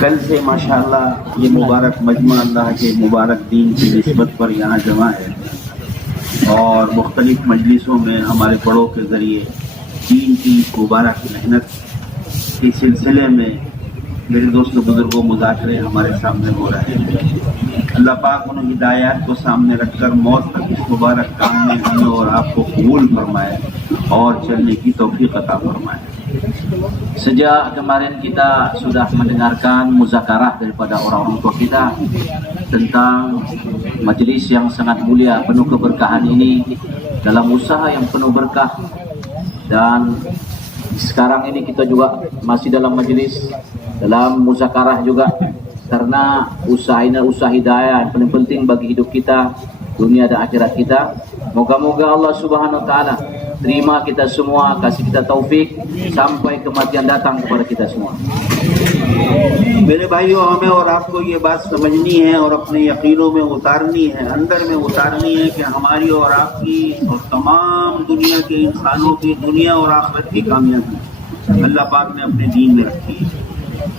कल से माशाअल्लाह ये मुबारक मजमा अल्लाह के मुबारक दीन की निस्बत पर यहाँ जमा है और मुख्तलिफ मजलिसों में हमारे बड़ों के ज़रिए दीन की मुबारक मेहनत के सिलसिले में मेरे दोस्तों बुजुर्गों मुज़ाकरे हमारे सामने हो रहे हैं। अल्लाह पाक उन हिदायत को सामने रखकर मौत तक इस मुबारक काम में हमें और आपको कबूल फरमाए और चलने की तौफीक अता फरमाए। Sejak kemarin kita sudah mendengarkan muzakarah daripada orang-orang tua kita tentang majelis yang sangat mulia penuh keberkahan ini dalam usaha yang penuh berkah, dan sekarang ini kita juga masih dalam majelis dalam muzakarah juga karena usaha ini usaha hidayah yang paling penting bagi hidup kita, dunia dan akhirat kita. Moga-moga Allah Subhanahu wa taala terima kita semua, kasih kita taufik sampai kematian datang kepada kita semua. मेरे भाइयों, हमें और आपको ये बात समझनी है और अपने यकीनों में उतारनी है, अंदर में उतारनी है कि हमारी और आपकी और तमाम दुनिया के इंसानों की दुनिया और आखिरत की कामयाबी अल्लाह पाक ने अपने दीन में रखी है।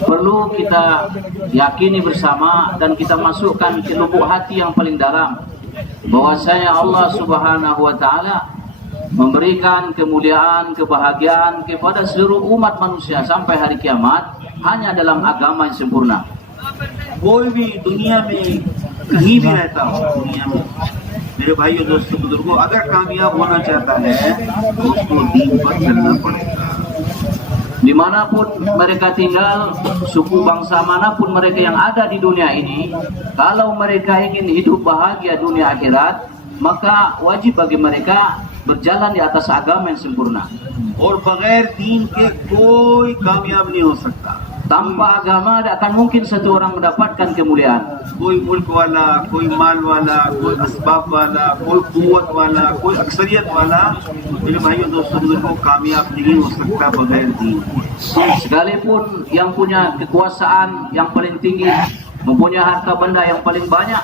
Perlu kita yakini bersama dan kita masukkan ke lubuk hati yang paling dalam bahwasanya Allah Subhanahu wa taala memberikan kemuliaan, kebahagiaan kepada seluruh umat manusia sampai hari kiamat hanya dalam agama yang sempurna. कोई भी दुनिया में कहीं भी रहता हो, दुनिया में मेरे भाइयों दोस्तों बुजुर्गों, अगर कामयाब होना चाहता है तो उसको दीन पर चलना पड़ेगा। Dimanapun mereka tinggal, suku bangsa manapun mereka yang ada di dunia ini, kalau mereka ingin hidup bahagia dunia akhirat, maka wajib bagi mereka berjalan di atas agama yang sempurna. और बगैर दीन के कोई कामयाब नहीं हो सकता। Tanpa agama tidak akan mungkin satu orang mendapatkan kemuliaan. कोई मुल्क वाला, कोई माल वाला, कोई असबाब वाला, कोई कुव्वत वाला, कोई अक्सरियत वाला मेरे भाइयों दोस्तों बुजुर्गों कामयाब नहीं हो सकता बगैर दीन। Sekalipun yang punya kekuasaan yang paling tinggi, mempunyai harta benda yang paling banyak,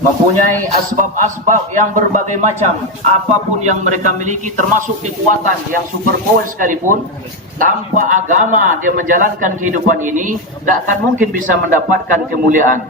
mempunyai asbab-asbab yang berbagai macam, apapun yang mereka miliki termasuk kekuatan yang super power sekalipun, tanpa agama dia menjalankan kehidupan ini tidak akan mungkin bisa mendapatkan kemuliaan.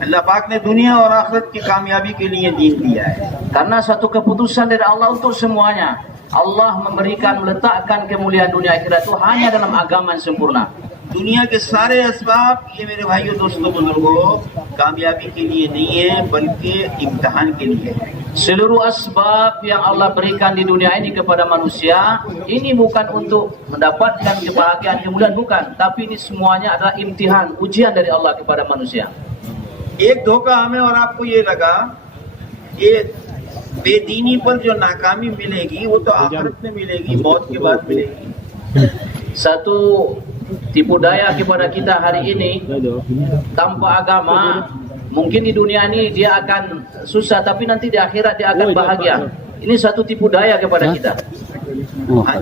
अल्लाह पाक ने दुनिया और आखिरत की कामयाबी के लिए दीन दिया है। Karena satu keputusan dari Allah untuk semuanya. Allah memberikan, meletakkan kemuliaan dunia akhirat itu hanya dalam agama yang sempurna. दुनिया के सारे असबाब ये मेरे भाइयों दोस्तों बुजुर्गों कामयाबी के लिए नहीं है बल्कि इम्तिहान के लिए है। Seluruh asbab yang Allah berikan di dunia ini kepada manusia, ini bukan untuk mendapatkan kebahagiaan, kemudian bukan, tapi ini semuanya adalah imtihan, ujian dari Allah kepada manusia. एक धोखा हमें और आपको ये लगा कि बेदीनी पर जो नाकामी मिलेगी वो तो आखिरत में मिलेगी, मौत के बाद मिलेगी। Satu tipu daya kepada kita hari ini, tanpa agama mungkin di dunia ini dia akan susah, tapi nanti di akhirat dia akan bahagia. Ini satu tipu daya kepada kita.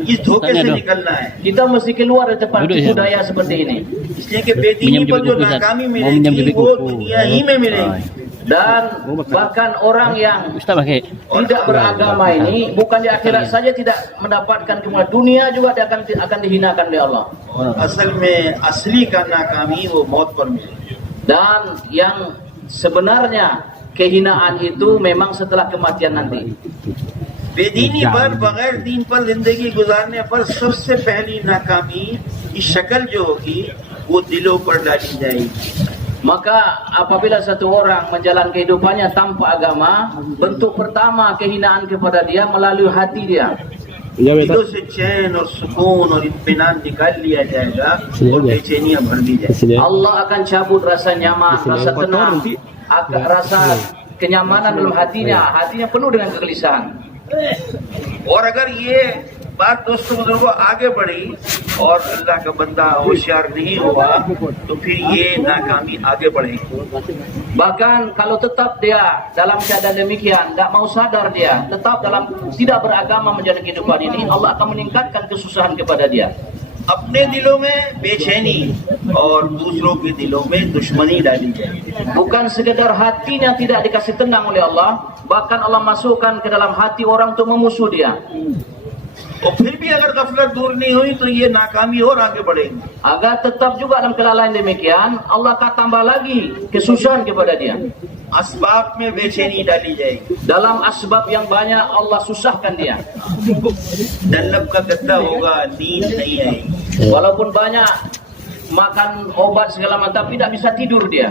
इस धोखे से निकलना है, Kita mesti keluar dari tempat tipu daya seperti ini. इसलिए कि बेदीनी पर जो नाकामी मिलेगी वो दुनिया ही में मिलेगी। Dan bahkan orang yang tidak beragama ini bukan di akhirat saja tidak mendapatkan kemuliaan, dunia juga dia akan dihinakan oleh Allah. और असल में असली का नाकामी वो मौत पर मिलेगी। Dan yang sebenarnya kehinaan itu memang setelah kematian nanti. बेदीनी पर बगैर दीन पर जिंदगी गुजारने पर सबसे पहली नाकामी की शक्ल जो होगी वो दिलों पर डाली जाएगी। Maka apabila satu orang menjalani kehidupannya tanpa agama, bentuk pertama kehinaan kepada dia melalui hati dia. दिलों से चैन और सुकून और इत्मीनान निकाल लिया जाएगा और बेचैनियां भर दी जाएगी। Allah akan cabut rasa nyaman, rasa tenang, rasa kenyamanan dalam hatinya penuh dengan kegelisahan. और अगर ये बात दोस्तों बुजुर्गों आगे बढ़ी और अल्लाह का बंदा होशियार नहीं हुआ तो फिर ये नाकामी आगे बढ़ेगी। Bahkan kalau tetap dia dalam keadaan demikian, tidak mau sadar dia, tetap dalam tidak beragama menjalani kehidupan ini, Allah akan meningkatkan kesusahan kepada dia. अपने दिलों में बेचैनी और दूसरों के दिलों में दुश्मनी डाली जाएगी। Bukan sekedar hatinya tidak dikasih tenang oleh Allah, bahkan Allah masukkan ke dalam hati orang untuk memusuh dia. और फिर भी अगर गफलत दूर नहीं हुई तो ये नाकामी और आगे बढ़ेगी। Agar tetap juga dalam kelalaian demikian, Allah akan tambah lagi kesusahan kepada dia. असबाब में बेचैनी डाली जाएगी। Dalam asbab yang banyak Allah susahkan dia. डल्लब का गद्दा होगा, नींद नहीं आएगी। Walaupun banyak makan obat segala macam, tapi tidak bisa tidur dia.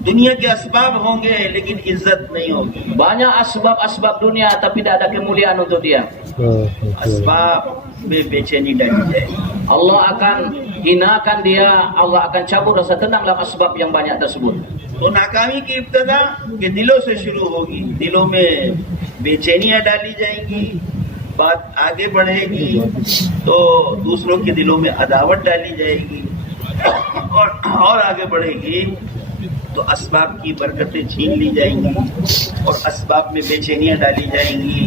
दुनिया के असबाब होंगे लेकिन इज्जत नहीं होगी। Banyak asbab-asbab dunia, tapi tidak ada kemuliaan untuk dia. असबाब में बेचैनी डाली जाएगी। Allah akan hinakan dia, Allah akan cabut rasa tenang dalam asbab yang banyak tersebut. तो नाकामी की इब्तदा के दिलों से शुरू होगी। दिलों में बेचैनियां डाली जाएंगी, बात आगे बढ़ेगी तो दूसरों के दिलों में अदावत डाली जाएगी और आगे बढ़ेगी तो असबाब की बरकतें छीन ली जाएंगी और असबाब में बेचैनियां डाली जाएंगी।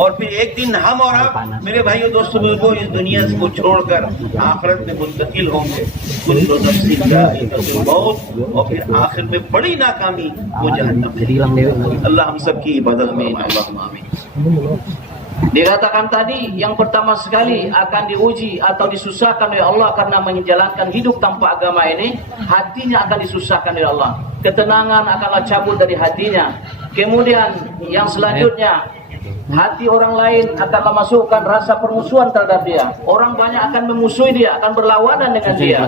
और फिर एक दिन हम और आप मेरे भाइयों दोस्तों को इस दुनिया को छोड़कर आखिरत में मुंतकिल होंगे। कुल्लु नफ्सिन ज़ाइक़तुल मौत, और फिर आखिर में बड़ी नाकामी वो जहन्नम है। अल्लाह हम सब की इबादत में अल्लाहुम्मा आमीन। Dikatakan tadi, yang pertama sekali akan diuji atau disusahkan oleh Allah karena menjalankan hidup tanpa agama ini, hatinya akan disusahkan oleh Allah. Ketenangan akanlah cabut dari hatinya. Kemudian yang selanjutnya, hati orang lain akan memasukkan rasa permusuhan terhadap dia. Orang banyak akan memusuhi dia, akan berlawanan dengan dia.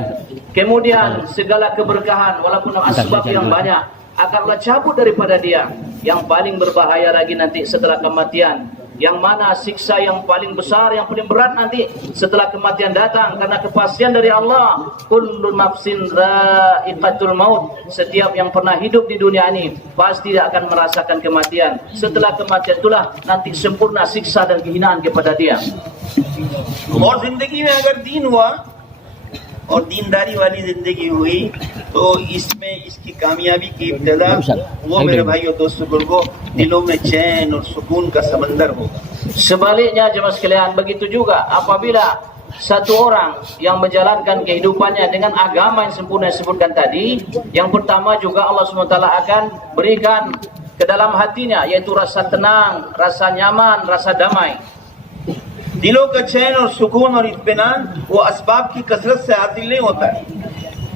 Kemudian segala keberkahan walaupun asbab yang banyak akanlah cabut daripada dia. Yang paling berbahaya lagi nanti setelah kematian, yang mana siksa yang paling besar, yang paling berat nanti setelah kematian datang, karena kepastian dari Allah, kullu nafsin dha'iqatul maut, setiap yang pernah hidup di dunia ini pasti akan merasakan kematian. Setelah kematian itulah nanti sempurna siksa dan kehinaan kepada dia. और जिंदगी में अगर दीन हुआ और दीनदारी वाली जिंदगी हुई तो इसमें इसकी कामयाबी की इब्तिदा वो मेरे भाइयों दोस्तों को दिलों में चैन और सुकून का समंदर होगा। Sebaliknya jemaah sekalian, begitu juga apabila satu orang yang menjalankan kehidupannya dengan agama yang sempurna yang disebutkan tadi, yang pertama juga Allah SWT akan berikan ke dalam hatinya yaitu rasa tenang, rasa nyaman, rasa damai. दिलों का चैन और सुकून और इत्मीनान वो असबाब की कसरत से हासिल नहीं होता है।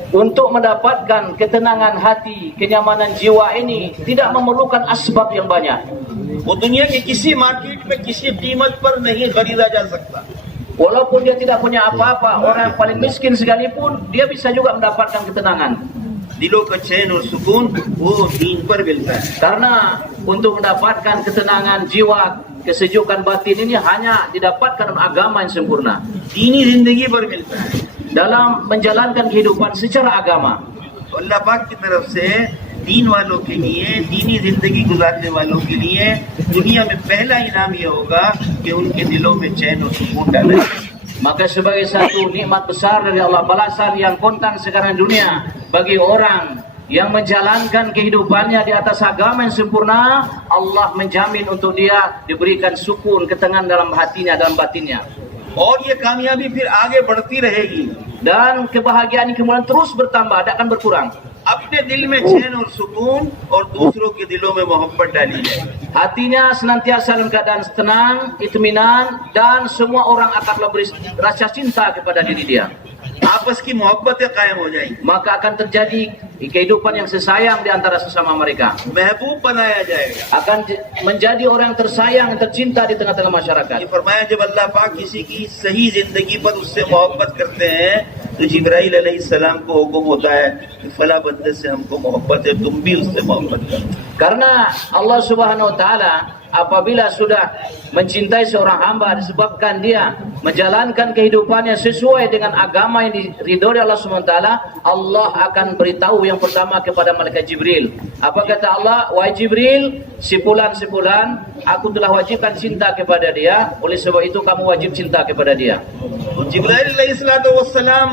Untuk mendapatkan ketenangan hati, kenyamanan jiwa ini tidak memerlukan asbab yang banyak. वो दुनिया के किसी मार्केट में किसी कीमत पर नहीं खरीदा जा सकता। Walaupun dia tidak punya apa-apa, orang yang paling miskin sekalipun, dia bisa juga mendapatkan ketenangan. दिलों का चैन और सुकून वो दीन पर मिलता है। Karena untuk mendapatkan ketenangan jiwa, kesejukan batin ini hanya didapatkan dalam agama yang sempurna. दीनी जिंदगी पर मिलता है। Dalam menjalankan kehidupan secara agama. अल्लाह पाक की तरफ से दीन वालों के लिए, दीनी जिंदगी गुजारने वालों के लिए दुनिया में पहला इनाम ये होगा कि उनके दिलों में चैन और सुकून डाला जाए। Maka sebagai satu nikmat besar dari Allah, balasan yang kontan sekarang dunia bagi orang yang menjalankan kehidupannya di atas agama yang sempurna, Allah menjamin untuk dia diberikan sukun, ketenangan dalam hatinya, dalam batinnya. और ये कामयाबी फिर आगे बढ़ती रहेगी। Dan kebahagiaan ini kemudian terus bertambah, tidak akan berkurang. अपने दिल में चैन और सुकून और दूसरों के दिलों में मोहब्बत डाली जाए। Hatinya senantiasa dalam keadaan tenang, itminan, dan semua orang akan memberi rasa cinta kepada diri dia. आपस की मोहब्बतें कायम हो जाएंगी। Maka akan terjadi kehidupan yang sesayang di antara sesama mereka. महबूब बनाया जाएगा। Akan menjadi orang yang tersayang, yang tercinta di tengah-tengah masyarakat. ये फरमाया जब अल्लाह पाक किसी की सही जिंदगी पर उससे मोहब्बत करते हैं तो जिब्राइल अलैहिस्सलाम को हुक्म होता है कि फला बंदे से हमको मोहब्बत है, तुम भी उससे मोहब्बत करो। Karena Allah Subhanahu wa taala apabila sudah mencintai seorang hamba disebabkan dia menjalankan kehidupannya sesuai dengan agama yang diridhoi Allah Subhanahu wa taala, Allah akan beritahu yang pertama kepada malaikat Jibril. Apa kata Allah? Wahai Jibril, si fulan aku telah wajibkan cinta kepada dia, oleh sebab itu kamu wajib cinta kepada dia. जिब्राइल अलैहिस्सलाम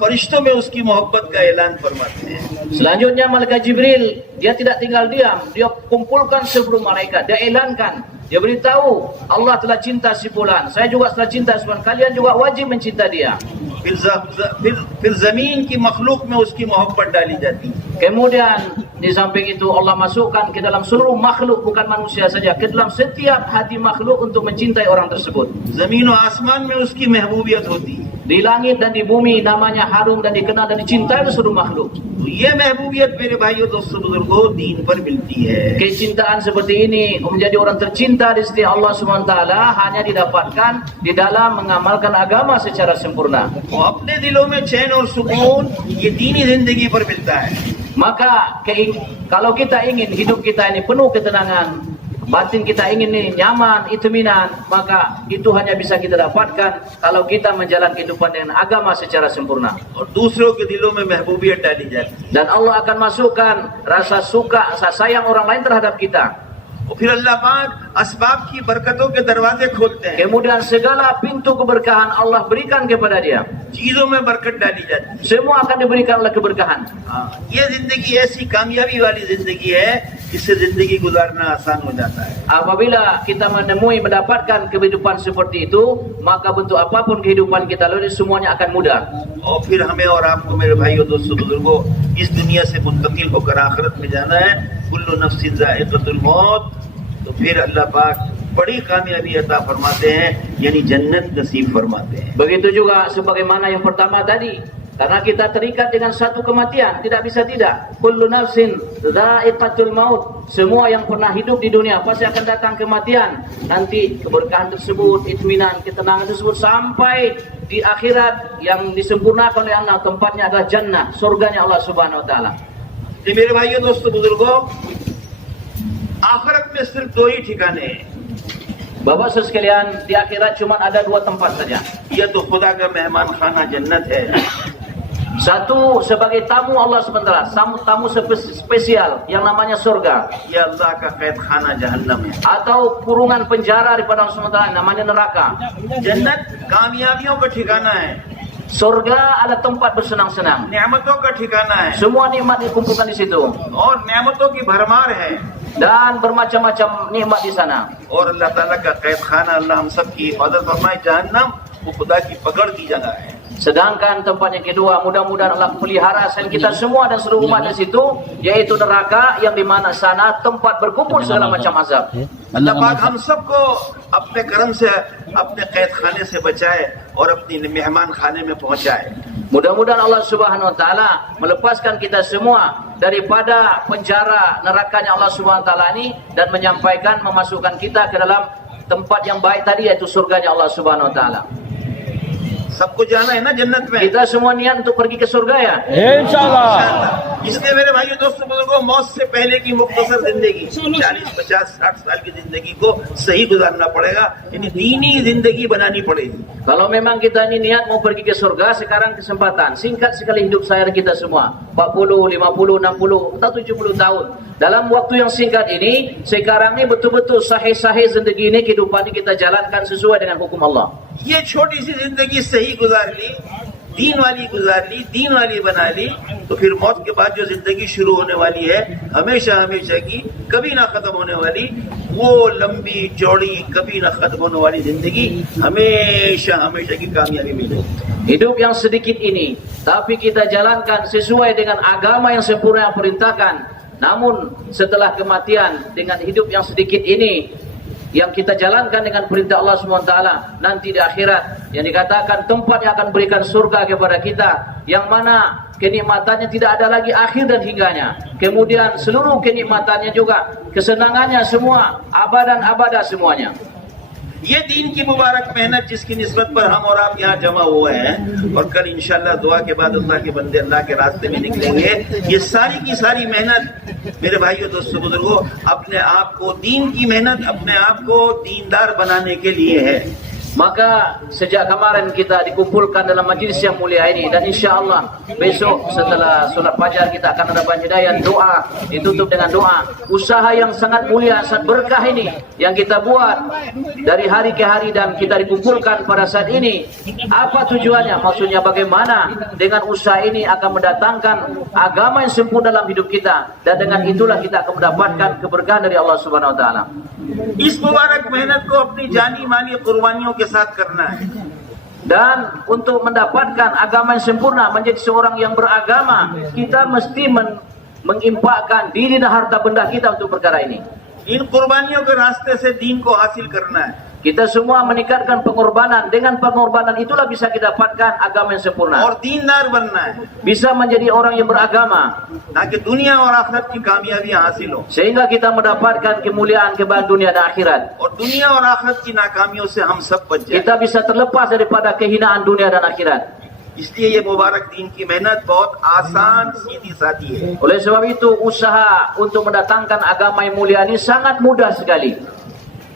फरिश्तों में उसकी मोहब्बत का ऐलान फरमाते हैं। Selanjutnya malaikat Jibril, dia tidak tinggal diam, dia kumpulkan seluruh malaikat, dia elankan, dia beritahu Allah telah cinta si fulan, saya juga telah cinta si fulan, kalian juga wajib mencinta dia. फिर जमीन की मखलूक में उसकी मोहब्बत डाली जाती है। Kemudian di samping itu Allah masukkan ke dalam seluruh makhluk, bukan manusia saja, ke dalam setiap hati makhluk untuk mencintai orang tersebut. जमीन और आसमान में उसकी महबूबियत होती है। Di langit dan di bumi namanya harum dan dikenal dan dicintai oleh seluruh makhluk. तो ये महबूबियत मेरे भाइयों दोस्तों बुजुर्गों दीन पर मिलती है। Kecintaan seperti ini menjadi orang tercinta di sisi Allah SWT hanya didapatkan di dalam mengamalkan agama secara sempurna. और अपने दिलों में चैन और सुकून ये दीनी जिंदगी पर मिलता है। Maka kalau kita ingin hidup kita ini penuh ketenangan, batin kita ingin ini nyaman, itminan, maka itu hanya bisa kita dapatkan kalau kita menjalankan kehidupan dengan agama secara sempurna. और दूसरों के दिलों में महबूबियत डाली जाती है। Dan Allah akan masukkan rasa suka, rasa sayang orang lain terhadap kita. और फिर अल्लाह पाक असबाब की बरकतों के दरवाजे खोलते हैं। Kemudian segala pintu keberkahan Allah berikan kepada dia. चीजों में बरकत डाली जाती है। Semua akan diberikan oleh keberkahan. ये जिंदगी ऐसी कामयाबी वाली जिंदगी है जिससे जिंदगी गुजारना आसान हो जाता है। Apabila kita mendapatkan kehidupan seperti itu, maka bentuk apapun kehidupan kita lalui semuanya akan mudah. और फिर हमें और आपको मेरे भाइयों दोस्तों बुजुर्गों इस दुनिया से मुंतकिल होकर आखिरत में जाना है। कुल्लु नफ्सिन ज़ाइक़तुल मौत। तो फिर अल्लाह पाक बड़ी कामयाबी अता फरमाते हैं, यानी जन्नत नसीब फरमाते हैं। Begitu juga sebagaimana yang pertama tadi, karena kita terikat dengan satu kematian, tidak bisa tidak. Kullu nafsin dha'iqatul maut. Semua yang pernah hidup di dunia pasti akan datang kematian. Nanti keberkahan tersebut, itminan, ketenangan tersebut sampai di akhirat yang disempurnakan oleh Allah, tempatnya adalah jannah, surganya Allah Subhanahu wa taala. जी मेरे भाइयों दोस्तों बुजुर्गों, आखिरत में सिर्फ दो ही ठिकाने हैं। Bapak Saudara sekalian, di akhirat cuma ada dua tempat saja. यह तो खुदा का मेहमान खाना जन्नत है। Satu sebagai tamu Allah SWT, tamu spesial yang namanya surga. यह अल्लाह का कैद खाना जहन्नम है। Atau kurungan penjara daripada Allah SWT namanya neraka. जन्नत कामयाबियों का ठिकाना है, Surga adalah tempat bersenang-senang. नेमतों का ठिकाना है Semua nikmat dikumpulkan di situ और नेमतों की भरमार है। dan bermacam-macam nikmat di sana. और अल्लाह ताला का कैद खाना, अल्लाह हम सब की हिफाजत फरमाए, जहन्नम वो खुदा की पकड़ की जगह है। Sedangkan tempat yang kedua, mudah-mudahan Allah pelihara selain kita semua dan seluruh umat di situ, yaitu neraka yang di mana sana tempat berkumpul segala macam azab. अल्लाह पाक हम सबको अपने करम से अपने कैद खाने से बचाए और अपनी मेहमान खाने में पहुंचाए। Mudah-mudahan Allah Subhanahu wa taala melepaskan kita semua daripada penjara nerakanya Allah Subhanahu wa taala ini dan menyampaikan, memasukkan kita ke dalam tempat yang baik tadi, yaitu surganya Allah Subhanahu wa taala. सबको जाना है ना जन्नत में, Kita semua niat untuk pergi ke surga ya? इंशाल्लाह। इसलिए मेरे भाइयों दोस्तों बुजुर्गों, मौत से पहले की मुख्तसर जिंदगी 40, 50, 60 साल की जिंदगी को सही गुजारना पड़ेगा, यानी दीनी जिंदगी बनानी पड़ेगी। Kalau memang kita ini niat mau pergi ke surga, sekarang kesempatan. Singkat sekali hidup saya dan kita semua. 40, 50, 60, atau 70 tahun. Dalam waktu yang singkat ini, sekarang ini betul-betul sahih-sahih zindagi ini, kehidupan ini kita jalankan sesuai dengan hukum Allah. ये छोटी सी जिंदगी सही गुजार ली, दीन वाली गुजार ली, दीन वाली बना ली, तो फिर मौत के बाद जो जिंदगी शुरू होने वाली है, हमेशा हमेशा की, कभी ना खत्म होने वाली, वो लंबी चौड़ी कभी ना खत्म होने वाली जिंदगी हमेशा हमेशा की कामयाबी मिलेगी। Hidup yang sedikit ini, tapi kita jalankan sesuai dengan agama yang sempurna yang perintahkan. Namun setelah kematian, dengan hidup yang sedikit ini, yang kita jalankan dengan perintah Allah SWT, nanti di akhirat yang dikatakan tempat yang akan berikan surga kepada kita, yang mana kenikmatannya tidak ada lagi akhir dan hingganya. Kemudian seluruh kenikmatannya juga, kesenangannya semua abadan abada semuanya. ये दीन की मुबारक मेहनत जिसकी निस्बत पर हम और आप यहाँ जमा हुए हैं, और कल इंशाल्लाह दुआ के बाद अल्लाह के बंदे अल्लाह के रास्ते में निकलेंगे, ये सारी की सारी मेहनत मेरे भाइयों दोस्तों बुजुर्गों, अपने आप को दीन की मेहनत, अपने आप को दीनदार बनाने के लिए है। Maka sejak kemarin kita dikumpulkan dalam majlis yang mulia ini, dan insya Allah besok setelah solat fajar kita akan ada panjaian doa, ditutup dengan doa. Usaha yang sangat mulia, sangat berkah ini yang kita buat dari hari ke hari dan kita dikumpulkan pada saat ini. Apa tujuannya? Maksudnya bagaimana dengan usaha ini akan mendatangkan agama yang sempurna dalam hidup kita, dan dengan itulah kita akan mendapatkan keberkahan dari Allah Subhanahu Wa Taala. इस मुबारक मेहनत को अपनी जानी माली कुर्बानियों के साथ करना है। Dan untuk mendapatkan agama yang sempurna, menjadi seorang yang beragama, kita mesti mengimpakkan diri dan harta benda kita untuk perkara ini. इन कुर्बानियों के रास्ते से दीन को हासिल करना है। Kita semua meningkatkan pengorbanan. Dengan pengorbanan itulah bisa kita dapatkan agama yang sempurna. और दीनदार बनना है Bisa menjadi orang yang beragama, ताकि दुनिया और आखिरत की कामयाबियां हासिल हो sehingga kita mendapatkan kemuliaan kebahagiaan dunia dan akhirat. और दुनिया और आखिरत की नाकामियों से हम सब बच जाए। Kita bisa terlepas daripada kehinaan dunia dan akhirat. इसलिए ये मुबारक दीन की मेहनत बहुत आसान सीधी सादी है। Oleh sebab itu, usaha untuk mendatangkan agama yang mulia ini sangat mudah sekali.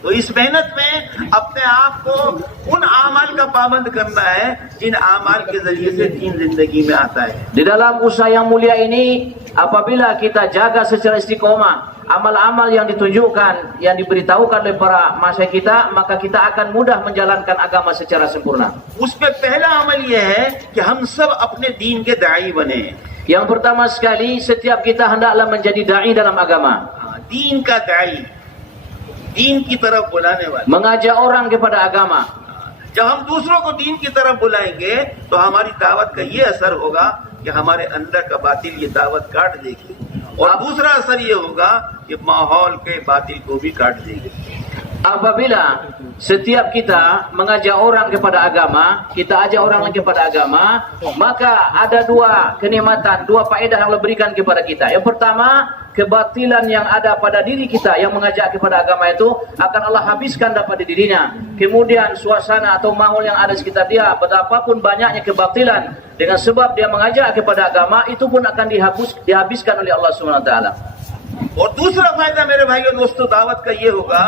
तो इस मेहनत में अपने आप को उन आमाल का पाबंद करना है जिन आमाल के जरिए से दीन जिंदगी में आता है। Di dalam usaha yang mulia ini, apabila kita jaga secara istiqomah amal-amal yang ditunjukkan, yang diberitahukan oleh para masyayikh kita, maka kita akan mudah menjalankan agama secara sempurna. उसमें पहला अमल यह है कि हम सब अपने दीन के दाई बने। Yang pertama sekali, setiap kita hendaklah menjadi dai dalam agama, दीन का दाई, दीन की तरफ बुलाने वाला। mengajak orang kepada agama. जब हम दूसरों को दीन की तरफ बुलाएंगे तो हमारी दावत का ये असर होगा कि हमारे अंदर का बातिल ये दावत काट देगी, और दूसरा असर ये होगा कि माहौल के बातिल को भी काट देगी। Apabila setiap kita mengajak orang kepada agama, kita ajak orang lain kepada agama, maka ada dua kenikmatan, dua faedah yang Allah berikan kepada kita. Yang pertama, kebatilan yang ada pada diri kita yang mengajak kepada agama itu akan Allah habiskan dapat di dirinya. Kemudian suasana atau mahal yang ada di sekitar dia, betapapun banyaknya kebatilan, dengan sebab dia mengajak kepada agama, itu pun akan dihabiskan oleh Allah Subhanahu Wa Taala. और दूसरा फायदा मेरे भाइयों दोस्तों दावत का ये होगा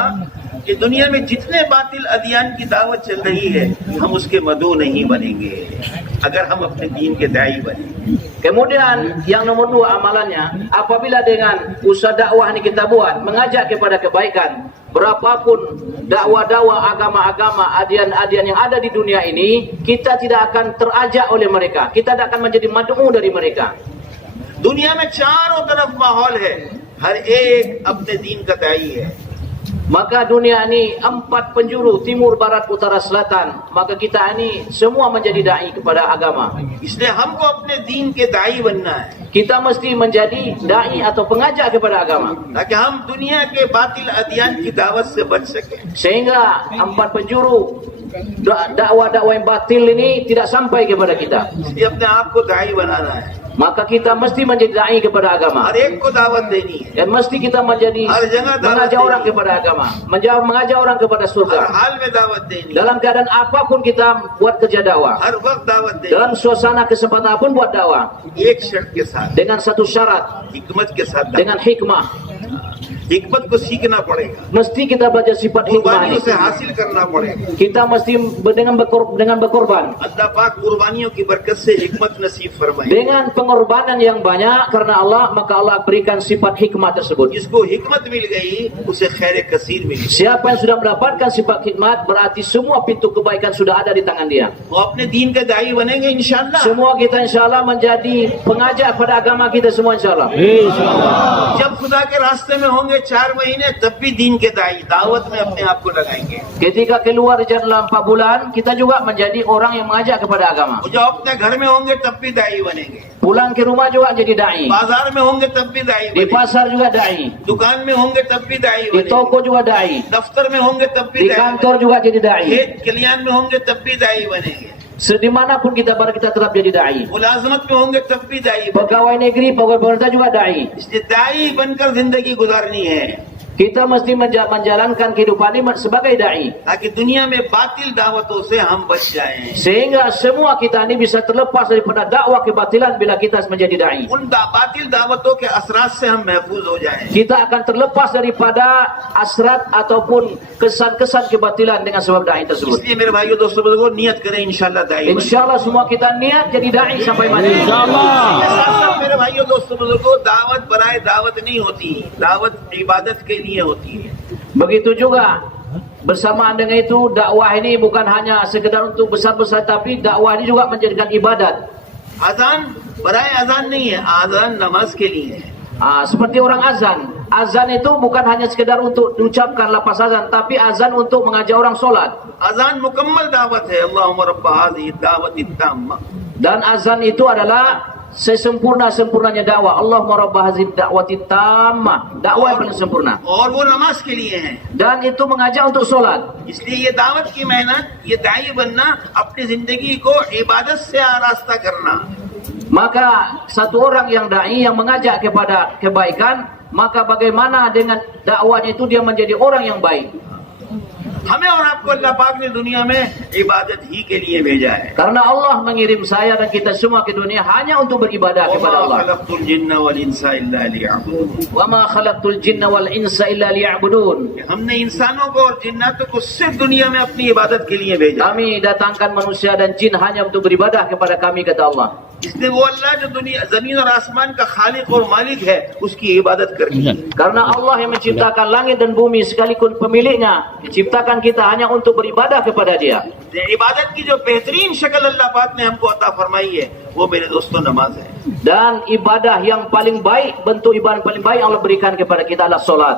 कि दुनिया में जितने बातिल अदियान की दावत चल रही है, हम उसके मदऊ नहीं बनेंगे अगर हम अपने दीन के दाई बने। Kemudian yang nomor dua amalannya, apabila dengan usaha dakwah ini kita buat, mengajak kepada kebaikan, berapapun dakwah-dakwah agama-agama, adian-adian yang ada di dunia ini, kita tidak akan terajak oleh mereka, kita tidak akan menjadi mad'u dari mereka. दुनिया में चारों तरफ माहौल है, हर एक अपने दीन का दाई है। Maka dunia ini empat penjuru, timur, barat, utara, selatan. Maka kita ini semua menjadi dai kepada agama. इसलिए हमको अपने दीन के दाई बनना है Kita mesti menjadi dai atau pengajak kepada agama, ताकि हम दुनिया के बातिल अदियान की दावत से बच सकें। sehingga empat penjuru dakwah-dakwah yang batil ini tidak sampai kepada kita. इसलिए अपने आप को दाई बनाना है, Maka kita mesti menjadi dai kepada agama, हर एक को दावत देनी है, dan mesti kita menjadi mengajak orang kepada agama, mengajak orang kepada हर surga. हाल में दावत देनी है, Dalam keadaan apapun kita buat kerja dakwah, हर वक्त दावत देनी dalam suasana kesempatan apapun buat dakwah, है। एक शर्त के साथ, dengan satu syarat, हिकमत के साथ दावत। dengan hikmah. हिकमत को सीखना पड़ेगा, Mesti kita belajar sifat hikmah कुर्बानियों ini. से हासिल करना पड़ेगा। Kita mesti dengan berkorban, अल्लाह पाक कुर्बानियों की बरकत से हिकमत नसीब फरमाए। dengan pengorbanan yang banyak karena Allah, maka Allah berikan sifat hikmah tersebut. जिसको हिकमत मिल गई उसे खैर कसीर मिली। Siapa yang sudah mendapatkan sifat hikmat, berarti semua pintu kebaikan sudah ada di tangan dia. वो अपने दीन के दाई बनेंगे इंशाअल्लाह। Semua kita insyaAllah menjadi pengajak pada agama kita semua insyaAllah. जब खुदा के रास्ते में होंगे 4 महीने, तब भी दीन के दाई दावत में अपने आप को लगाएंगे। Ketika keluar dalam 4 bulan, kita juga menjadi orang yang mengajak kepada agama. वो जब अपने घर में होंगे तब भी दाई बनेंगे, Pulang ke rumah juga jadi dai. बाजार में होंगे तब भी दाई Di बनेंगे, pasar juga dai. दुकान में होंगे तब भी दाई Di बनेंगे, toko juga dai. दफ्तर में होंगे तब भी Di दाई kantor बनेंगे, juga jadi dai. खेत खलियान में होंगे तब भी दाई बनेंगे, Dimanapun kita berada, kita tetap jadi dai. मुलाजमत में होंगे तब भी दाई बनेंगे। Pegawai negeri, pegawai pemerintah juga dai. इसलिए दाई बनकर जिंदगी गुजारनी है। Kita mesti menjalankan kehidupan ini sebagai da'i, ताकि दुनिया में बातिल दावतों से हम बच जाएं। sehingga semua kita ini bisa terlepas daripada dakwah kebatilan bila kita menjadi da'i. उन बातिल दावतों के असरात से हम महफूज हो जाएं। Kita akan terlepas daripada asrat ataupun kesan-kesan kebatilan dengan sebab da'i tersebut. इसलिए मेरे भाइयों दोस्तों बुजुर्गों, नियत करें इंशाल्लाह दाई बनें। InsyaAllah semua kita niat jadi da'i sampai mati. साथ-साथ मेरे भाइयों दोस्तों बुजुर्गों, दावत बराए दावत नहीं होती, दावत इबादत के लिए होती है। Begitu juga bersamaan dengan itu, dakwah ini bukan hanya sekedar untuk besar-besar, tapi dakwah ini juga menjadikan ibadat. अजान बराए अजान नहीं है, अजान नमाज के लिए है। Seperti orang azan. Azan itu bukan hanya sekedar untuk diucapkan lafaz azan, tapi azan untuk mengajak orang solat. अजान मुकम्मल दावत है, अल्लाहुम्मा रब्ब हाज़िही दावति ताम्मा। Dan azan itu adalah sesempurna-sempurnanya dakwah. Allahumma rabb hadhihi da'wati tammah. Dakwah yang paling sempurna. और वो नमाज के लिए है। Dan itu mengajak untuk solat. इसलिए ये दावत की मेहनत, ये दाई बनना, अपनी जिंदगी को इबादत से आरास्ता करना। Maka satu orang yang da'i yang mengajak kepada kebaikan, maka bagaimana dengan dakwahnya itu dia menjadi orang yang baik. हमें और आपको अल्लाह पाक ने दुनिया में इबादत ही के लिए भेजा है। Karena Allah mengirim saya dan kita semua ke dunia hanya untuk beribadah kepada Allah. खलक़तुल जिन्न वल इंसा इल्ला लियअबुदून। Wa ma khalaqtul jinna wal insa illa liya'budun. हमने इंसानों को और जिन्नातों को सिर्फ दुनिया में अपनी इबादत के लिए भेजा। Kami datangkan manusia dan jin hanya untuk beribadah kepada kami, kata Allah. इसलिए वो अल्लाह जो दुनिया जमीन और आसमान का खालिक और मालिक है, उसकी इबादत करनी है। Karena Allah yang menciptakan langit dan bumi sekalipun pemiliknya, menciptakan kita hanya untuk beribadah kepada Dia. इबादत की जो बेहतरीन शक्ल अल्लाह पाक ने हमको अता फरमाई है, वो मेरे दोस्तों नमाज है। Dan ibadah yang paling baik, bentuk ibadah paling baik Allah berikan kepada kita adalah solat.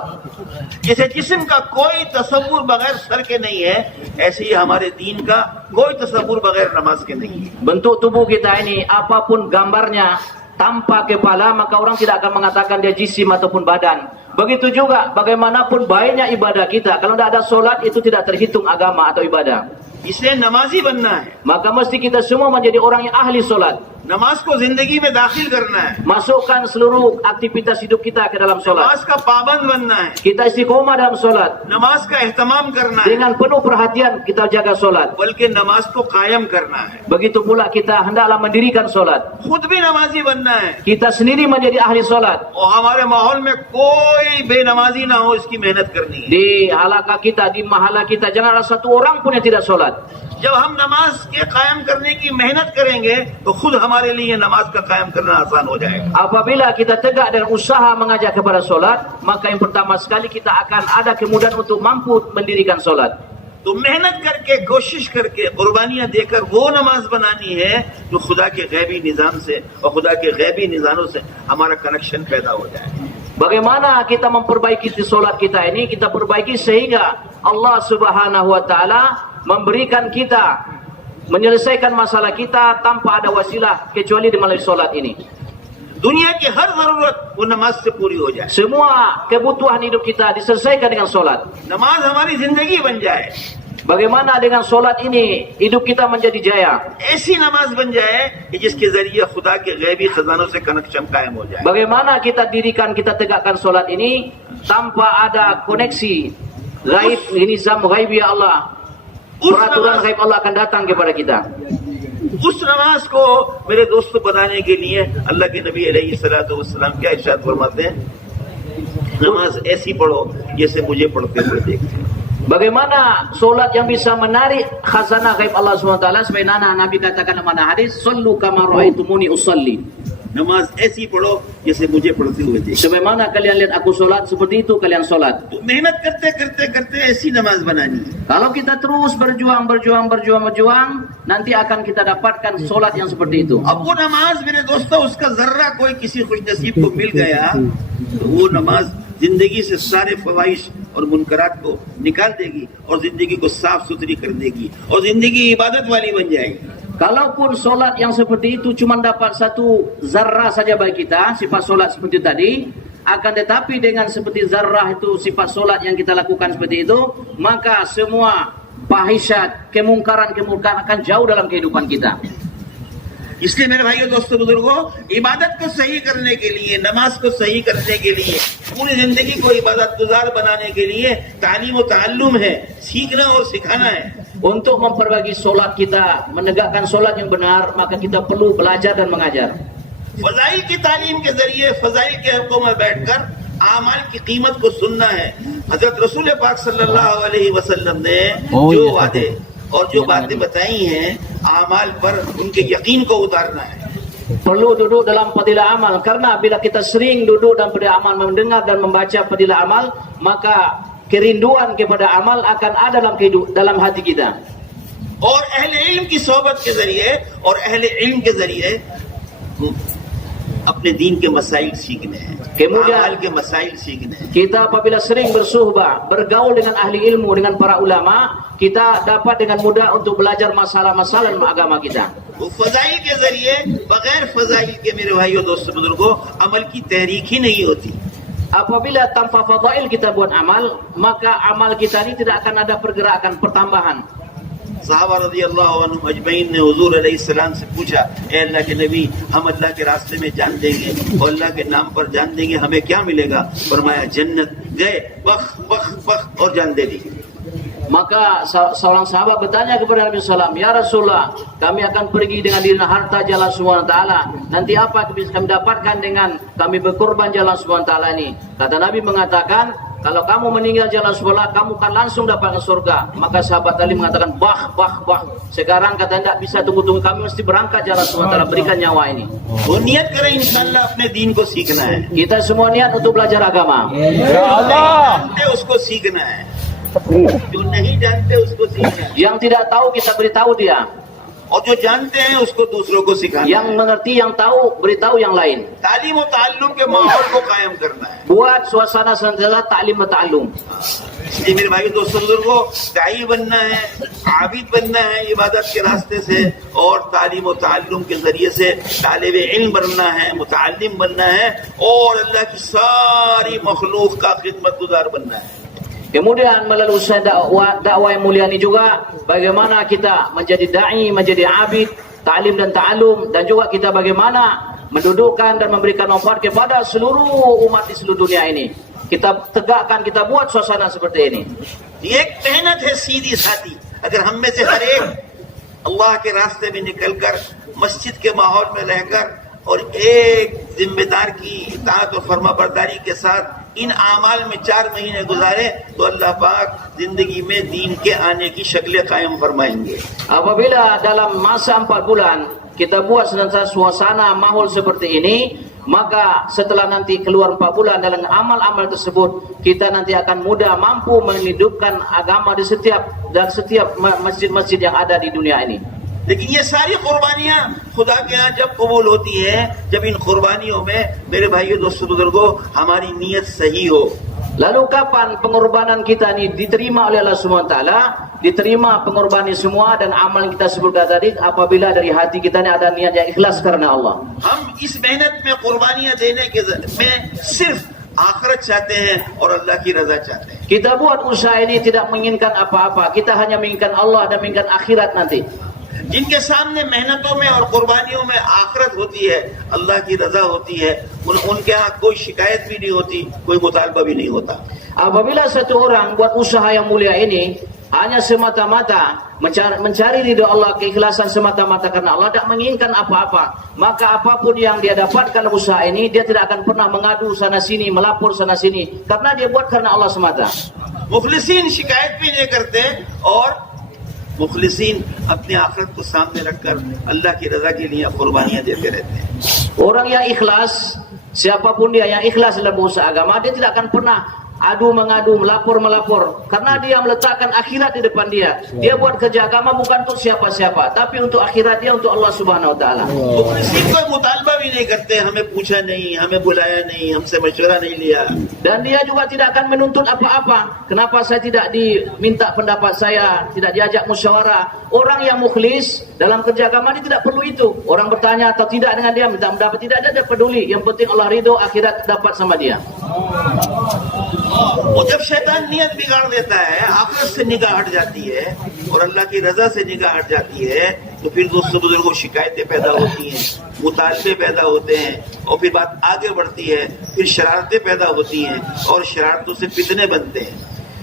जैसे जिस्म का कोई तसव्वुर बगैर सर के नहीं है, ऐसे ही हमारे दीन का कोई तसव्वुर बगैर नमाज के नहीं है। Bentuk tubuh kita ini, apapun gambarnya, tanpa kepala, maka orang tidak akan mengatakan dia jisim ataupun badan. Begitu juga, bagaimanapun baiknya ibadah kita, kalau tidak ada solat, itu tidak terhitung agama atau ibadah. इसलिए नमाजी बनना है। Maka mesti kita semua menjadi orang yang ahli solat. नमाज को जिंदगी में दाखिल करना है। Masukkan seluruh aktivitas hidup kita ke dalam solat. नमाज का पाबंद बनना है। Kita istiqomah dalam solat. नमाज का एहतमाम करना है, Dengan penuh perhatian kita jaga solat. बल्कि नमाज को कायम करना है। Begitu pula kita hendaklah mendirikan solat. खुद भी नमाजी बनना है Kita sendiri menjadi ahli solat. और हमारे माहौल में कोई बेनमाजी ना हो, इसकी मेहनत करनी है। Di halaqah kita, di mahala kita, jangan ada satu orang pun yang tidak solat. जब हम नमाज के कायम करने की मेहनत करेंगे, तो खुद हमारे लिए नमाज का कायम करना आसान हो जाएगा। Apabila kita tegak dan usaha mengajak kepada solat, maka yang pertama sekali kita akan ada kemudahan untuk mampu mendirikan solat. तो मेहनत करके, कोशिश करके, कुर्बानियां देकर वो नमाज बनानी है जो खुदा के गैबी निजाम से और खुदा के गैबी निजामों से हमारा कनेक्शन पैदा हो जाए। Bagaimana kita memperbaiki solat kita ini? Kita perbaiki sehingga Allah Subhanahu wa taala memberikan kita menyelesaikan masalah kita tanpa ada wasilah kecuali melalui solat ini. दुनिया की हर जरूरत वो नमाज से पूरी हो जाए। Semua kebutuhan hidup kita diselesaikan dengan solat. नमाज हमारी जिंदगी बन जाए, Bagaimana dengan solat ini hidup kita menjadi jaya? ऐसी नमाज बन जाए कि जिसके जरिए खुदा के गैबी खजानों से कनेक्शन कायम हो जाए। Bagaimana kita dirikan, kita tegakkan solat ini tanpa ada koneksi gaib, nizam ghaib ya Allah. Peraturan gaib Allah akan datang kepada kita. उस नमाज को मेरे दोस्तों बनाने के लिए अल्लाह के नबी अलैहिस्सलातु वस्सलाम क्या इरशाद फरमाते हैं, नमाज ऐसी पढ़ो जैसे मुझे पढ़ते हुए देखते हो। Bagaimana solat yang bisa menarik khazanah gaib Allah SWT? Sebagaimana Nabi katakan dalam hadis, "Sallu kama ra'aitumuni usalli." नमाज ऐसी पढ़ो जैसे मुझे पढ़ते हुए देखते हो। Sebagaimana kalian lihat aku solat, seperti itu kalian solat. तो मेहनत करते करते करते ऐसी नमाज बनानी है। Kalau kita terus berjuang, nanti akan kita dapatkan solat yang seperti itu. अब वो नमाज मेरे दोस्तों, उसका जर्रा कोई किसी खुश नसीब को मिल गया, तो वो नमाज जिंदगी से सारे फवाहिश और मुनकरात को निकाल देगी और जिंदगी को साफ सुथरी कर देगी और जिंदगी इबादत वाली बन जाएगी। Kalaupun solat yang seperti itu cuma dapat satu zarrah saja bagi kita, sifat solat seperti tadi, akan tetapi dengan seperti zarrah itu sifat solat yang kita lakukan seperti itu, maka semua fahisyat, kemungkaran akan jauh dalam kehidupan kita. इसलिए मेरे भाइयों दोस्तों बुजुर्गों, इबादत को सही करने के लिए, नमाज को सही करने के लिए, पूरी जिंदगी को इबादत गुजार बनाने के लिए तालीम व ताल्लुम है, सीखना और सिखाना है। Untuk memperbaiki solat kita, menegakkan solat yang benar, maka kita perlu belajar dan mengajar. फजाइल की तालीम के जरिए फजाइल के हल्कों में बैठकर आमाल की कीमत को सुनना है। हजरत रसूल पाक सल्लल्लाहु अलैहि वसल्लम ने जो वादे और जो बातें बताई हैं, आमाल पर उनके यकीन को उतारना है। Perlu duduk dalam fadilah amal, karena bila kita sering duduk dalam fadilah amal, mendengar dan membaca fadilah amal, maka kerinduan kepada amal akan ada dalam hati kita. और अहले इल्म की सोहबत के जरिए और अहले इल्म के जरिए अपने दीन के मसाइल सीखने हैं, आमाल के मसाइल सीखने हैं। Kita apabila sering bersuhbah, bergaul dengan ahli ilmu, dengan para ulama, kita dapat dengan mudah untuk belajar masalah-masalah dalam agama kita. वो फजाइल के जरिए, बगैर फजाइल के मेरे भाइयों दोस्तों बुजुर्गों, अमल की तहरीक ही नहीं होती। Apabila tanpa fadail kita buat amal, maka amal kita ini tidak akan ada pergerakan, pertambahan. साहबा रज़ियल्लाहु अन्हुम अजमईन ने हुजूर अलैहिस्सलाम से पूछा, ए अल्लाह के नबी, हम अल्लाह के रास्ते में जान देंगे और अल्लाह के नाम पर जान देंगे, हमें क्या मिलेगा? फरमाया जन्नत। गए बख बख बख और जान दे दी। Maka seorang sahabat bertanya kepada Nabi SAW, ya Rasulullah, kami akan pergi dengan dina harta jalan SWT. Nanti apa bisa kami dapatkan dengan kami berkorban jalan SWT ini? Kata Nabi mengatakan, kalau kamu meninggal jalan SWT, kamu akan langsung dapatkan surga. Maka sahabat tadi mengatakan, bah. Sekarang kata tidak bisa tunggu-tunggu, kami mesti berangkat jalan SWT, berikan nyawa ini. वो नियत करें इंशाअल्लाह अपने दीन को सीखना है। Kita semua niat untuk belajar agama. जानते उसको सीखना है, जो नहीं जानते उसको सीखना है, Yang tidak tahu kita beritahu dia. और जो जानते हैं उसको दूसरों को सिखाना Yang है। mengerti, yang tahu, beritahu yang lain. तालीम और ताल्लुम के माहौल को कायम करना है। Buat suasana senantiasa ta'lim wa ta'allum. इसलिए मेरे भाई दोस्तों बुजुर्गों, दाई बनना है, आबिद बनना है इबादत के रास्ते से, और तालीम और ताल्लुम के जरिए से तालिब इल्म बनना है, मुताल्लिम बनना है, और अल्लाह की सारी मखलूक का खिदमत गुजार बनना है। Kemudian melalui usaha dakwah yang mulia ini juga bagaimana kita menjadi dai, menjadi abid, ta'lim dan ta'allum, dan juga kita bagaimana mendudukkan dan memberikan manfaat kepada seluruh umat di seluruh dunia ini. Kita tegakkan, kita buat suasana seperti ini. ये एक मेहनत है सीधी सादी। अगर हम में से हर एक अल्लाह के रास्ते में निकलकर मस्जिद के माहौल में रहकर और एक जिम्मेदार की इताअत और फर्माबरदारी के साथ इन आमाल में 4 महीने गुजारे, तो अल्लाह पाक जिंदगी में दीन के आने की शक्लें कायम फरमाएंगे। Apabila dalam masa 4 bulan kita buat senantiasa suasana mahal seperti ini, maka setelah nanti keluar 4 bulan dalam amal-amal tersebut, kita nanti akan mudah mampu menghidupkan agama di setiap masjid-masjid yang ada di dunia ini. लेकिन ये सारी कुर्बानियां खुदा के यहाँ जब कबूल होती है, जब इन कुर्बानियों में मेरे भाइयों दोस्तों बुजुर्गों हमारी नीयत सही हो। Lalu kapan pengorbanan kita ini diterima oleh Allah SWT? Diterima pengorbanan semua dan amal yang kita sebutkan tadi apabila dari hati kita ini ada niat yang ikhlas karena Allah. हम इस मेहनत में कुर्बानियां देने के में सिर्फ आखिरत चाहते हैं और अल्लाह की रजा चाहते हैं। Kita buat usaha ini tidak menginginkan apa-apa, kita hanya menginginkan Allah dan menginginkan akhirat nanti. जिनके सामने मेहनतों में और कुर्बानियों में आखिरत होती है, अल्लाह की रजा होती है, उनके यहाँ कोई शिकायत भी नहीं होती, कोई मुतालबा भी नहीं होता। Apabila satu orang buat usaha yang mulia ini hanya semata-mata mencari ridho Allah, keikhlasan semata-mata karena Allah, tidak menginginkan apa-apa, maka apapun yang dia dapatkan usaha ini, dia tidak akan pernah mengadu sana sini, melapor sana sini, karena dia buat karena Allah semata. मुखलिसीन शिकायत भी नहीं करते और मुखलिसीन अपने आखिरत को सामने रखकर अल्लाह की रजा के लिए कुर्बानियां देते रहते हैं। Orang yang ikhlas, siapapun dia yang ikhlas dalam usaha agama, dia tidak akan pernah adu-mengadu, melapor-melapor, karena dia meletakkan akhirat di depan dia. Dia buat kerja agama bukan untuk siapa-siapa, tapi untuk akhirat dia, untuk Allah Subhanahu Wa Taala. मुखलिसीन कोई मुतालबा भी नहीं करते, हमें पूछा नहीं, हमें बुलाया नहीं, हमसे मशवरा नहीं लिया। Dan dia juga tidak akan menuntut apa-apa. Kenapa saya tidak diminta pendapat saya, tidak diajak musyawarah? Orang yang mukhlis dalam kerja agama dia tidak perlu itu. Orang bertanya atau tidak dengan dia, minta pendapat, tidak ada, dia peduli. Yang penting Allah ridho, akhirat dapat sama dia. और जब शैतान नियत बिगाड़ देता है, आखिरत से निगाह हट जाती है, और अल्लाह की रजा से निगाह हट जाती है तो फिर दोस्तों बुजुर्गों शिकायतें पैदा होती हैं, मुतालबे पैदा होते हैं और फिर बात आगे बढ़ती है, फिर शरारतें पैदा होती हैं और शरारतों से फितने बनते हैं।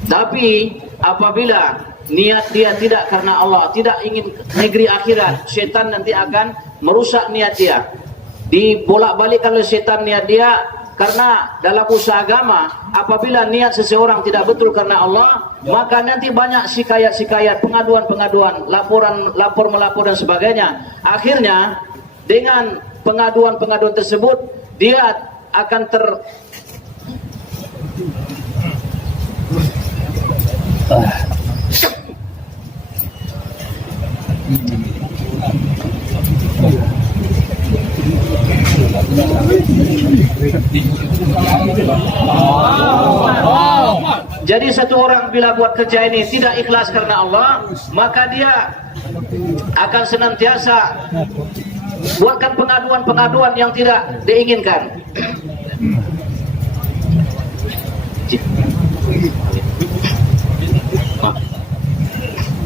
Tapi apabila niat dia tidak karena Allah, tidak ingin negeri akhirat, setan nanti akan merusak niat dia. Dibolak-balikkan oleh setan niat dia, karena dalam usaha agama apabila niat seseorang tidak betul karena Allah, maka nanti banyak sikayat-sikayat, pengaduan-pengaduan, lapor-melapor dan sebagainya. Akhirnya dengan pengaduan-pengaduan tersebut dia akan Jadi satu orang bila buat kerja ini tidak ikhlas karena Allah, maka dia akan senantiasa buatkan pengaduan-pengaduan yang tidak diinginkan.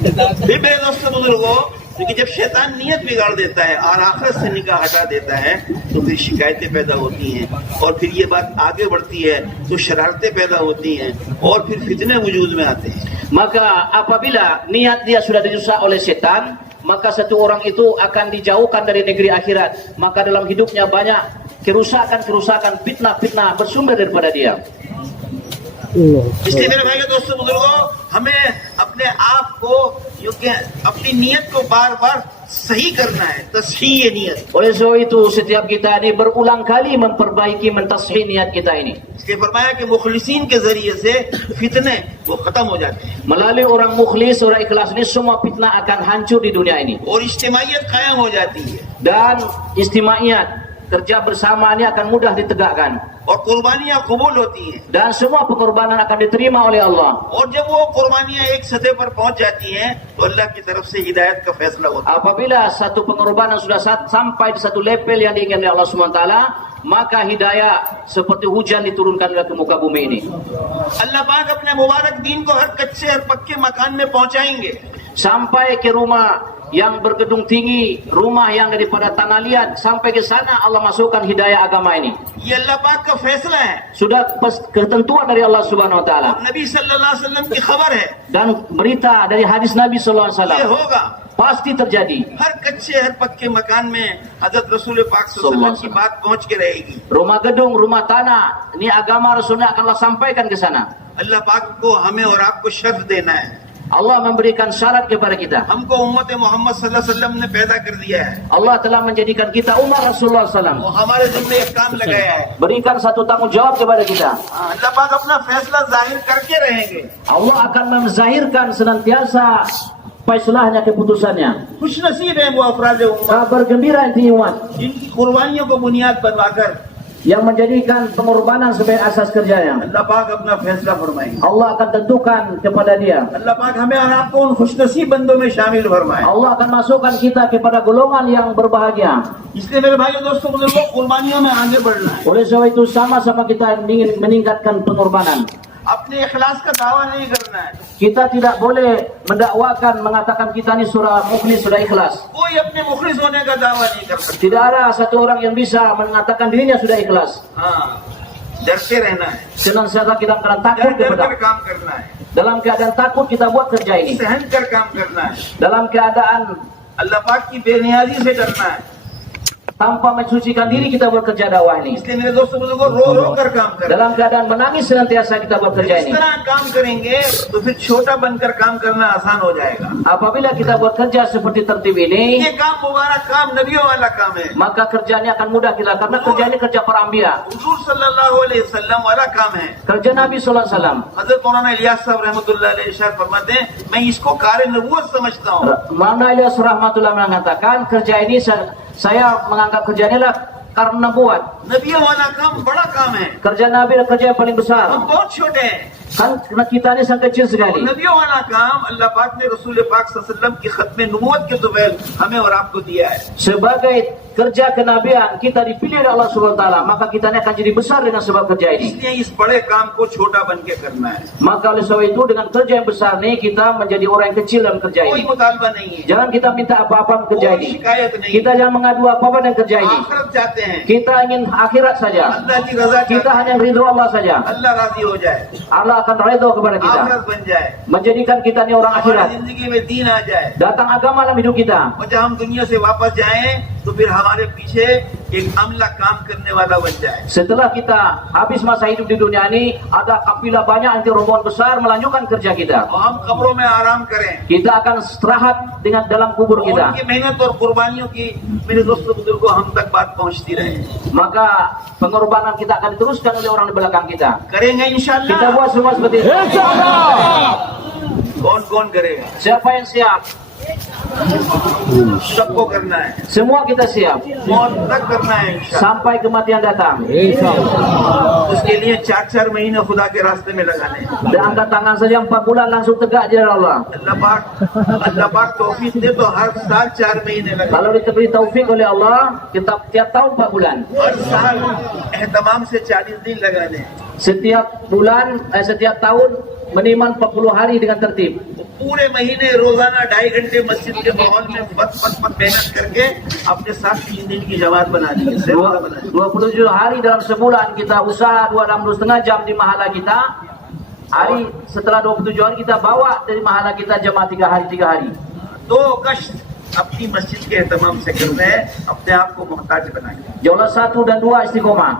फिर मेरे दोस्तों बुजुर्गों, क्योंकि जब शैतान नियत बिगाड़ देता है और आखिरत से निगाह हटा देता है तो फिर शिकायतें पैदा होती हैं और फिर ये बात आगे बढ़ती है तो शरारतें पैदा होती हैं और फिर फितने वजूद में आते हैं। Maka apabila niat dia sudah dirusak oleh setan, maka satu orang itu akan dijauhkan dari negeri akhirat. Maka dalam hidupnya banyak kerusakan-kerusakan, fitnah-fitnah bersumber daripada dia. इसलिए मेरे भाई दोस्तों बुजुर्गों, हमें अपने आप को अपनी नियत को बार बार सही करना है, तस्हीह नियत। Oleh sebab itu setiap kita ini berulang kali memperbaiki, mentashih niat kita ini. इसलिए फरमाया कि मुखलिसीन के जरिए से फितने वो खत्म हो जाते हैं Melalui orang mukhlis, orang ikhlas ini semua fitnah akan hancur di dunia ini. और इज्तिमाइयत कायम हो जाती है Dan istimaiyat, kerja bersama ini akan mudah ditegakkan. और कुर्बानियां कबूल होती हैं Dan semua pengorbanan akan diterima oleh Allah. और जब वो कुर्बानियां एक सतह पर पहुंच जाती हैं तो अल्लाह की तरफ से हिदायत का फैसला होता है। Apabila satu pengorbanan sudah sampai di satu level yang diinginkan oleh Allah SWT, maka hidayah seperti hujan diturunkan ke muka bumi ini. अल्लाह पाक अपने मुबारक दीन को हर कच्चे हर पक्के मकान में पहुंचाएंगे Sampai ke rumah yang bergedung tinggi, rumah yang daripada tanah liat, sampai ke sana Allah masukkan hidayah agama ini. ये अल्लाह पाक का फैसला है Sudah ketentuan dari Allah Subhanahu Wa Taala. और नबी सल्लल्लाहु अलैहि वसल्लम की खबर है, Dan berita dari hadis Nabi Sallallahu Alaihi ये Wasallam होगा। pasti terjadi. हर कच्चे हर पक्के मकान में हजरत रसूल पाक सल्लल्लाहु अलैहि वसल्लम की बात पहुंच के रहेगी। Rumah gedung, rumah tanah, ini agama Rasulnya akan Allah sampaikan ke sana. अल्लाह पाक को हमें और आपको शर्फ देना है। Allah memberikan syarat kepada kita. हमको उम्मत मोहम्मद सल्लल्लाहु अलैहि वसल्लम ने पैदा कर दिया है Allah telah menjadikan kita umat Rasulullah वो SAW. हमारे जिम्मे एक काम लगाया है। Berikan satu tanggung jawab kepada kita. अल्लाह पाक अपना फैसला जाहिर करके रहेंगे। Allah akan menzahirkan senantiasa faisalahnya, keputusannya. खुश नसीब है वो अफराद उम्मत Bergembira inti umat जिनकी कुर्बानियों को बुनियाद बनवाकर yang menjadikan pengorbanan sebagai asas kerjanya. अल्लाह पाक अपना फैसला फरमाएंगे। Allah akan tentukan kepada dia. अल्लाह पाक हमें और आपको उन खुशनसीब बंदों में शामिल फरमाए। Allah akan masukkan kita kepada golongan yang berbahagia. इसलिए मेरे भाइयों दोस्तों बुजुर्गों, कुर्बानियों में आगे बढ़ना है। Oleh sebab itu sama-sama kita ingin meningkatkan pengorbanan. अपने इखलास का दावा नहीं करना है। Kita tidak boleh mendakwakan, mengatakan kita ini surah mukhlis, sudah ikhlas. कोई अपने मुखलिस होने का दावा नहीं कर सकता। Tidak ada satu orang yang bisa mengatakan dirinya sudah ikhlas. हाँ, डरते रहना है, Senantiasa kita akan takut डर डर kepada. कर काम करना है, Dalam keadaan takut kita buat kerja ini. सहन कर काम करना है, Dalam keadaan अल्लाह पाक की बेनियाजी से डरना है। tanpa mensucikan diri kita buat kerja dakwah ini. इसलिए मेरे दोस्तों बुजुर्गों, रो रो कर काम करना है। Dalam keadaan menangis senantiasa kita buat kerja इस ini. तरह काम करेंगे तो फिर छोटा बनकर काम करना आसान हो जाएगा। Apabila kita buat kerja seperti tertib ini, ये काम मुबारक काम नबियों वाला काम है, maka kerjanya akan mudah kita, karena kerja ini kerja para anbiya. हुजूर सल्लल्लाहु अलैहि वसल्लम वाला काम है। Kerja Nabi Sallallahu Alaihi Wasallam. हजरत मौलाना इलियास साहब रहमतुल्लाह अलैहि इरशाद फरमाते हैं, मैं इसको कार नबूवत समझता हूँ। Maulana Ilyas rahmatullah mengatakan kerja ini saya menganggap kerja ini lah karena buat. नबियों वाला काम बड़ा काम है, Kerja Nabi adalah kerja yang paling besar. हम बहुत छोटे हैं। Kan karena kita ini sangat kecil और sekali. नबियों वाला काम अल्लाह पाक ने रसूल पाक सल्लल्लाहु अलैहि वसल्लम की खत्म नबूवत के ज़ुबैल हमें और आपको दिया है। Sebagai kerja kenabian kita dipilih oleh Allah Subhanahu wa taala, maka kita ini akan jadi besar dengan sebab kerja ini. इसलिए इस बड़े काम को छोटा बन के करना है। Maka oleh sebab itu dengan kerja yang besar ini kita menjadi orang yang kecil dalam kerja कोई ini. मुतालबा नहीं है, Jangan kita minta apa-apa dengan kerja कोई ini. शिकायत नहीं Kita jangan mengadu apa-apa dengan kerja है। ini. आखिरत चाहते हैं, Kita ingin akhirat saja. अल्लाह की रजा Kita चाहते hanya ridho Allah saja. हैं, अल्लाह राजी हो जाए, Allah akan ridho kepada kita, आखिरत बन जाए, menjadikan kita ini orang हमारी akhirat. जिंदगी में दीन आ जाए, Datang agama dalam hidup kita. और जब हम दुनिया से वापस जाएं तो फिर हमारे पीछे एक अमला काम करने वाला बन जाए। Setelah kita habis masa hidup di dunia ini, ada kafilah banyak nanti rombongan besar melanjutkan kerja kita. और हम कब्रों में आराम करें, Kita akan istirahat dengan dalam kubur उनकी kita. मेहनत और कुर्बानियों की मेरे दोस्तों बुजुर्गों हम तक बात पहुंचती रहे। Maka pengorbanan kita akan diteruskan oleh orang di belakang kita. करेंगे Kita इंशाल्लाह। buat semua seperti itu. कौन कौन करेगा? Siapa yang siap? सबको करना है, Semua kita siap. मौत तक करना है इंशाल्लाह। Sampai kematian datang. उसके लिए 4-4 महीने खुदा के रास्ते में लगाने हैं। Dan angkat tangan saja 4 bulan langsung tegak di jalan Allah. अल्लाह पाक तौफीक दे तो हर साल 4 महीने लगे, Kalau diberi taufik oleh Allah, kita tiap tahun 4 bulan. हर साल एहतमाम से 40 दिन लगाने हैं। Setiap bulan, setiap tahun meniman 40 hari dengan tertib. पूरे महीने रोजाना 2.5 घंटे मस्जिद के माहौल में मत मेहनत करके अपने साथ 3 दिन की जमात बना दी है। 27 hari dalam sebulan kita usaha 2,5 jam di mahala kita. Hari setelah 27 hari kita bawa dari mahala kita jamaah 3 hari. 2 कष्ट अपनी मस्जिद के एहतमाम से करना है, अपने आप को मोहताज बनाएंगे। Jaulah 1 dan 2 istiqomah.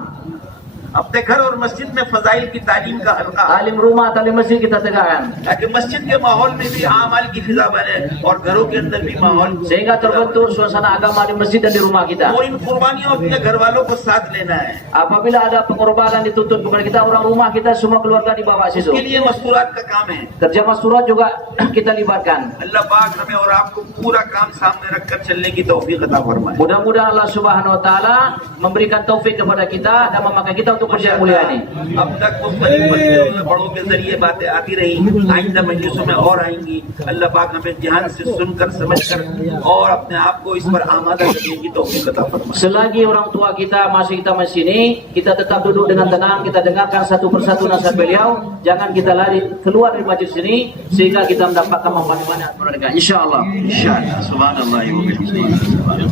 अपने घर और मस्जिद में फजाइल की तालीम का हल्का, Talim rumah, talim masjid kita tegakkan. ताकि मस्जिद के माहौल में भी आमाल की फिजा बने और घरों के अंदर भी माहौल, Sehingga terbentuk suasana agama di masjid dan di rumah kita. और इन कुर्बानियों अपने घर वालों को साथ लेना है। Apabila ada pengorbanan dituntut kepada kita, orang rumah kita semua keluarga dibawa situ. इसके लिए मस्तूरात का काम है। Kerja masturat juga kita libatkan. अल्लाह पाक हमें और आपको पूरा काम सामने रखकर चलने की तौफीक अता फरमाए। Mudah-mudahan Allah Subhanahu wa taala memberikan taufik kepada kita dan memakai kita untuk kerja mulia ini. अब तक मुख्तलिफ बड़ों के जरिए बातें आती रही, आइंदा मजलिसों में और आएंगी। अल्लाह पाक हमें ध्यान से सुनकर समझकर और अपने आप को इस पर आमादा करने की तौफीक अता फरमाए। Selagi orang tua kita masih sini, kita tetap duduk dengan tenang, kita dengarkan satu persatu nasihat beliau. Jangan kita lari keluar dari majlis ini sehingga kita mendapatkan manfaat banyak mereka. Insyaallah. इंशाअल्लाह। सुभान अल्लाह व बिहम्दिही।